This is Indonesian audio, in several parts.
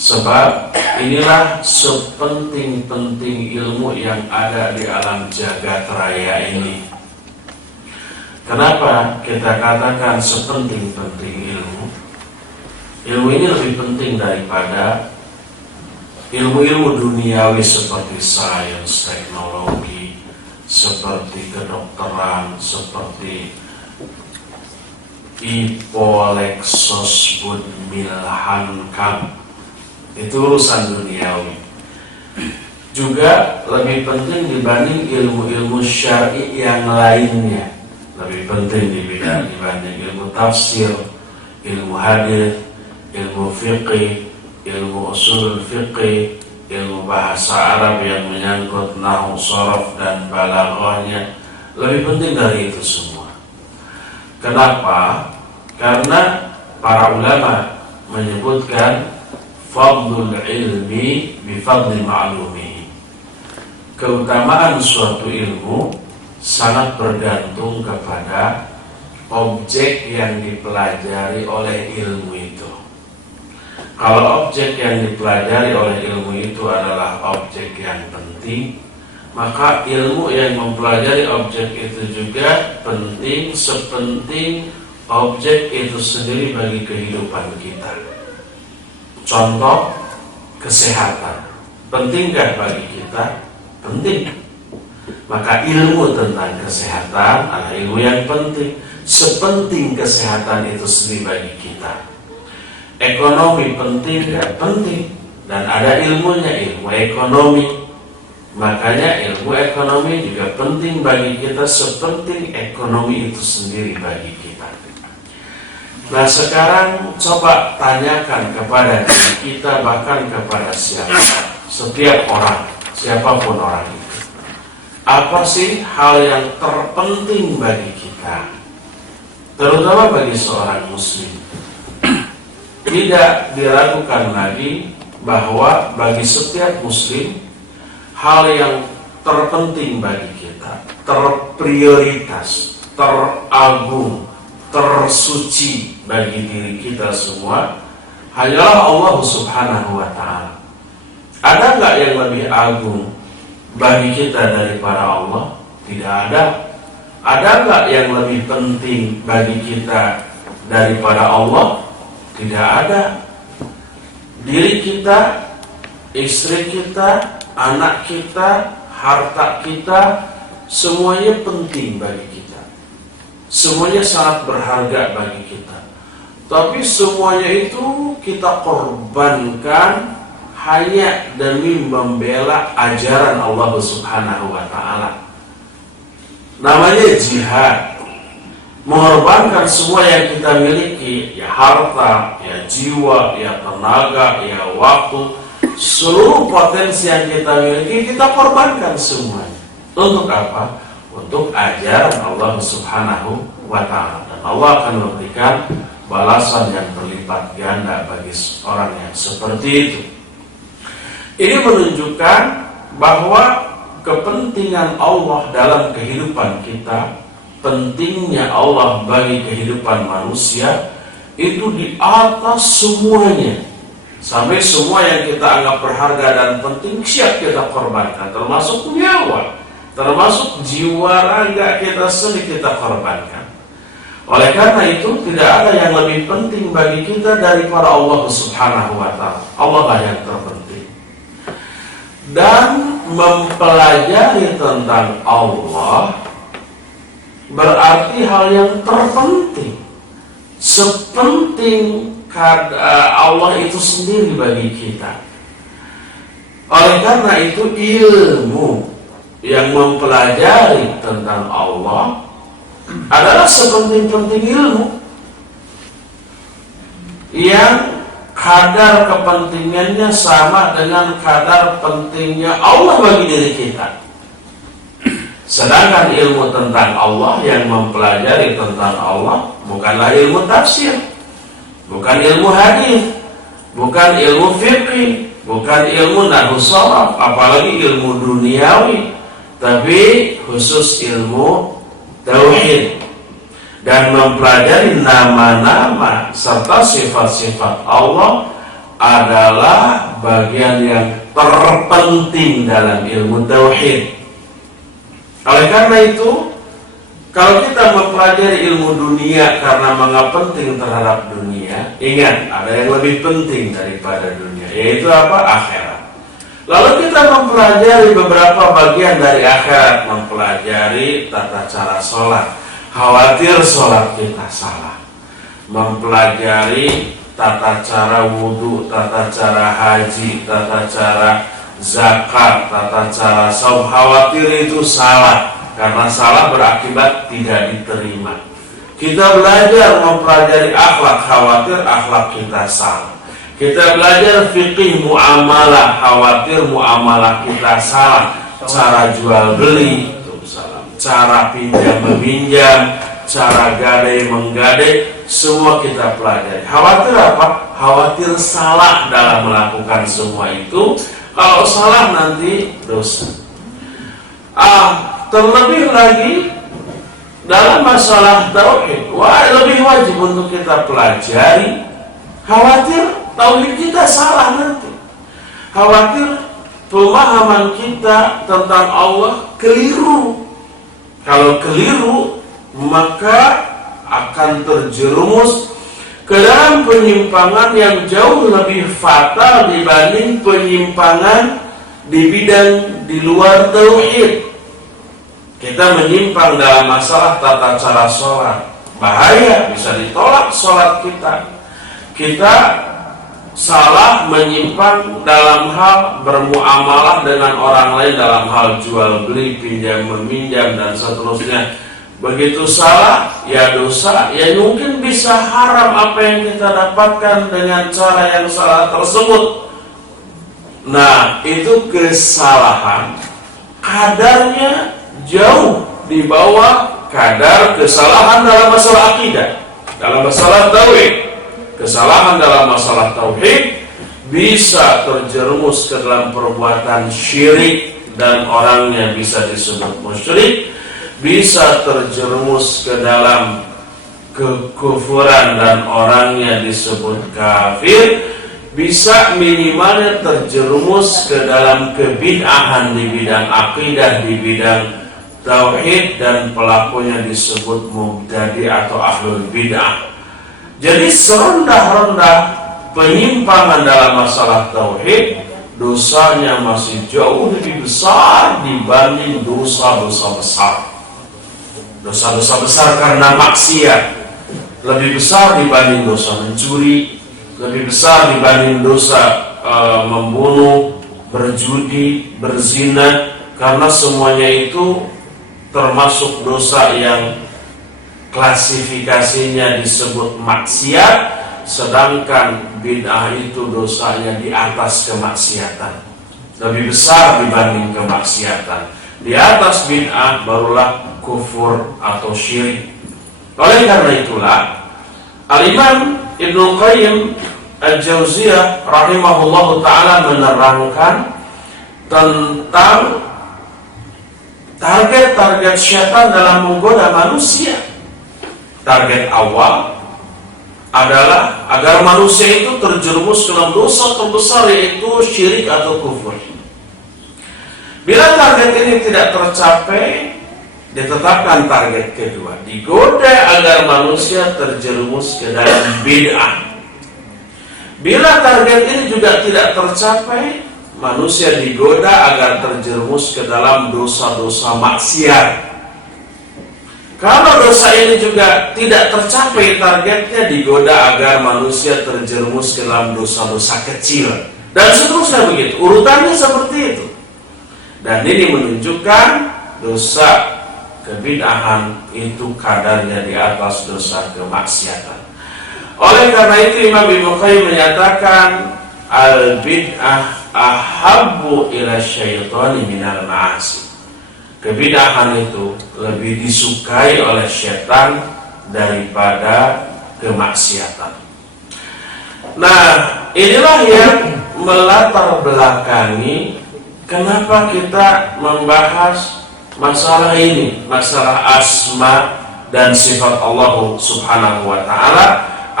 Sebab inilah sepenting-penting ilmu yang ada di alam jagat raya ini. Kenapa kita katakan sepenting-penting ilmu? Ilmu ini lebih penting daripada ilmu-ilmu duniawi seperti sains, teknologi, seperti kedokteran, seperti IPO, Lexus, Bud, Milhankam. Itu urusan duniawi. Juga lebih penting dibanding ilmu-ilmu syar'i yang lainnya. Lebih penting dibanding ilmu tafsir, ilmu hadis, ilmu fiqih, ilmu usul fiqih, ilmu bahasa Arab yang menyangkut nahwu, sharaf dan balaghahnya. Lebih penting dari itu semua. Kenapa? Karena para ulama menyebutkan fadlul ilmi bifadli ma'lumihi. Keutamaan suatu ilmu sangat bergantung kepada objek yang dipelajari oleh ilmu itu. Kalau objek yang dipelajari oleh ilmu itu adalah objek yang penting, maka ilmu yang mempelajari objek itu juga penting sepenting objek itu sendiri bagi kehidupan kita. Contoh, kesehatan. Pentingkah bagi kita? Penting. Maka ilmu tentang kesehatan adalah ilmu yang penting. Sepenting kesehatan itu sendiri bagi kita. Ekonomi penting dan penting. Dan ada ilmunya, ilmu ekonomi. Makanya ilmu ekonomi juga penting bagi kita sepenting ekonomi itu sendiri bagi kita. Nah sekarang coba tanyakan kepada diri kita, bahkan kepada setiap orang, siapapun orang itu. Apa sih hal yang terpenting bagi kita? Terutama bagi seorang muslim. Tidak diragukan lagi bahwa bagi setiap muslim, hal yang terpenting bagi kita, terprioritas, teragung, tersuci bagi diri kita semua hanyalah Allah Subhanahu wa ta'ala. Ada nggak yang lebih agung bagi kita daripada Allah? Tidak ada. Ada nggak yang lebih penting bagi kita daripada Allah? Tidak ada. Diri kita, istri kita, anak kita, harta kita, semuanya penting bagi kita. Semuanya sangat berharga bagi kita. Tapi semuanya itu kita korbankan hanya demi membela ajaran Allah Subhanahu wa ta'ala. Namanya jihad. Mengorbankan semua yang kita miliki, ya harta, ya jiwa, ya tenaga, ya waktu, seluruh potensi yang kita miliki kita korbankan semuanya. Untuk apa? Untuk ajaran Allah Subhanahu wa ta'ala. Dan Allah akan memberikan balasan yang berlipat ganda bagi orang yang seperti itu. Ini menunjukkan bahwa kepentingan Allah dalam kehidupan kita, pentingnya Allah bagi kehidupan manusia itu di atas semuanya. Sampai semua yang kita anggap berharga dan penting siap kita korbankan, termasuk nyawa, termasuk jiwa raga kita sendiri kita korbankan. Oleh karena itu tidak ada yang lebih penting bagi kita daripada Allah Subhanahu wa ta'ala. Allah lah yang terpenting. Dan mempelajari tentang Allah berarti hal yang terpenting, sepenting Allah itu sendiri bagi kita. Oleh karena itu ilmu yang mempelajari tentang Allah adalah sepenting-penting ilmu yang kadar kepentingannya sama dengan kadar pentingnya Allah bagi diri kita. Sedangkan ilmu tentang Allah yang mempelajari tentang Allah bukanlah ilmu tafsir, bukan ilmu hadis, bukan ilmu fiqih, bukan ilmu nahwu sharaf, apalagi ilmu duniawi, tapi khusus ilmu tauhid dan mempelajari nama-nama serta sifat-sifat Allah adalah bagian yang terpenting dalam ilmu tauhid. Oleh karena itu, kalau kita mempelajari ilmu dunia karena menganggap penting terhadap dunia, ingat ada yang lebih penting daripada dunia, yaitu apa? Akhirat. Lalu kita mempelajari beberapa bagian dari akhirat, mempelajari tata cara sholat, khawatir sholat kita salah, mempelajari tata cara wudhu, tata cara haji, tata cara zakat, tata cara saum, khawatir itu salah, karena salah berakibat tidak diterima. Kita belajar mempelajari akhlak, khawatir akhlak kita salah. Kita belajar fikih muamalah, khawatir muamalah kita salah. Cara jual beli, cara pinjam meminjam, cara gadai menggadai, semua kita pelajari. Khawatir apa? Khawatir salah dalam melakukan semua itu. Kalau salah nanti dosa. Terlebih lagi dalam masalah tauhid, lebih wajib untuk kita pelajari. Khawatir tauhid kita salah nanti. Khawatir pemahaman kita tentang Allah keliru. Kalau keliru, maka akan terjerumus ke dalam penyimpangan yang jauh lebih fatal dibanding penyimpangan di bidang di luar tauhid. Kita menyimpang dalam masalah tata cara sholat, bahaya, bisa ditolak sholat kita. Kita salah menyimpang dalam hal bermuamalah dengan orang lain, dalam hal jual beli, pinjam meminjam, dan seterusnya. Begitu salah, ya dosa, ya mungkin bisa haram apa yang kita dapatkan dengan cara yang salah tersebut. Nah, itu kesalahan kadarnya jauh di bawah kadar kesalahan dalam masalah akidah, dalam masalah tauhid. Kesalahan dalam masalah tauhid bisa terjerumus ke dalam perbuatan syirik dan orangnya bisa disebut musyrik, bisa terjerumus ke dalam kekufuran dan orangnya disebut kafir, bisa minimalnya terjerumus ke dalam kebid'ahan di bidang akidah, di bidang tauhid, dan pelakunya disebut mubtadi atau ahlul bid'ah. Jadi serendah-rendah penyimpangan dalam masalah tauhid, dosanya masih jauh lebih besar dibanding dosa-dosa besar. Dosa-dosa besar karena maksiat lebih besar dibanding dosa mencuri, lebih besar dibanding dosa membunuh, berjudi, berzina, karena semuanya itu termasuk dosa yang klasifikasinya disebut maksiat, sedangkan bid'ah itu dosanya di atas kemaksiatan, lebih besar dibanding kemaksiatan. Di atas bid'ah barulah kufur atau syirik. Oleh karena itulah Al-Imam Ibnu Qayyim Al-Jauziyah rahimahullahu ta'ala menerangkan tentang target-target syaitan dalam menggoda manusia. Target awal adalah agar manusia itu terjerumus ke dalam dosa terbesar, yaitu syirik atau kufur. Bila target ini tidak tercapai, ditetapkan target kedua, digoda agar manusia terjerumus ke dalam bid'ah. Bila target ini juga tidak tercapai, manusia digoda agar terjerumus ke dalam dosa-dosa maksiat. Kalau dosa ini juga tidak tercapai targetnya, digoda agar manusia terjerumus ke dalam dosa-dosa kecil, dan seterusnya begitu. Urutannya seperti itu. Dan ini menunjukkan dosa kebid'ahan itu kadarnya di atas dosa kemaksiatan. Oleh karena itu Imam Ibnu Qayyim menyatakan al-bid'ah ahabbu ila syaitani minal ma'asi. Kebid'ahan itu lebih disukai oleh syaitan daripada kemaksiatan. Nah, inilah yang melatar belakangi kenapa kita membahas masalah ini, masalah asma dan sifat Allah Subhanahu wa ta'ala,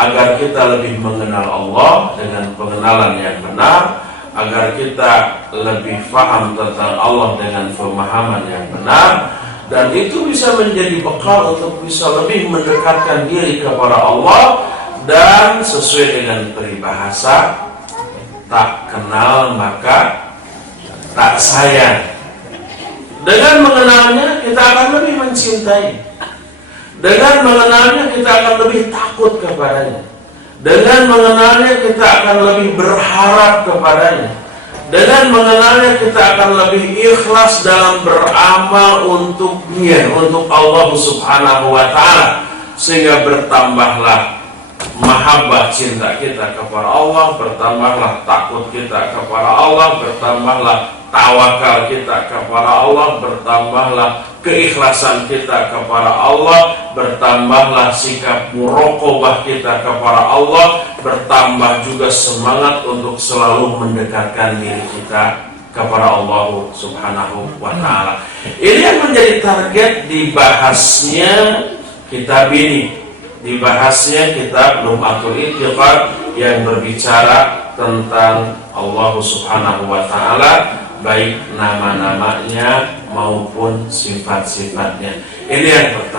agar kita lebih mengenal Allah dengan pengenalan yang benar, agar kita lebih paham tentang Allah dengan pemahaman yang benar, dan itu bisa menjadi bekal untuk bisa lebih mendekatkan diri kepada Allah. Dan sesuai dengan peribahasa, tak kenal maka tak sayang. Dengan mengenalnya kita akan lebih mencintai. Dengan mengenalnya kita akan lebih takut kepadanya. Dengan mengenalnya kita akan lebih berharap kepadanya. Dengan mengenalnya kita akan lebih ikhlas dalam beramal untuk Dia, untuk Allah Subhanahu wa Ta'ala, sehingga bertambahlah mahabbah cinta kita kepada Allah, bertambahlah takut kita kepada Allah, bertambahlah tawakal kita kepada Allah, bertambahlah keikhlasan kita kepada Allah, bertambahlah sikap muraqabah kita kepada Allah, bertambah juga semangat untuk selalu mendekatkan diri kita kepada Allah Subhanahu wa Ta'ala. Ini yang menjadi target dibahasnya kitab ini, dibahasnya kitab Lum'atul I'tiqad yang berbicara tentang Allah Subhanahu wa Ta'ala, baik nama-namanya maupun sifat-sifatnya. Ini yang pertama.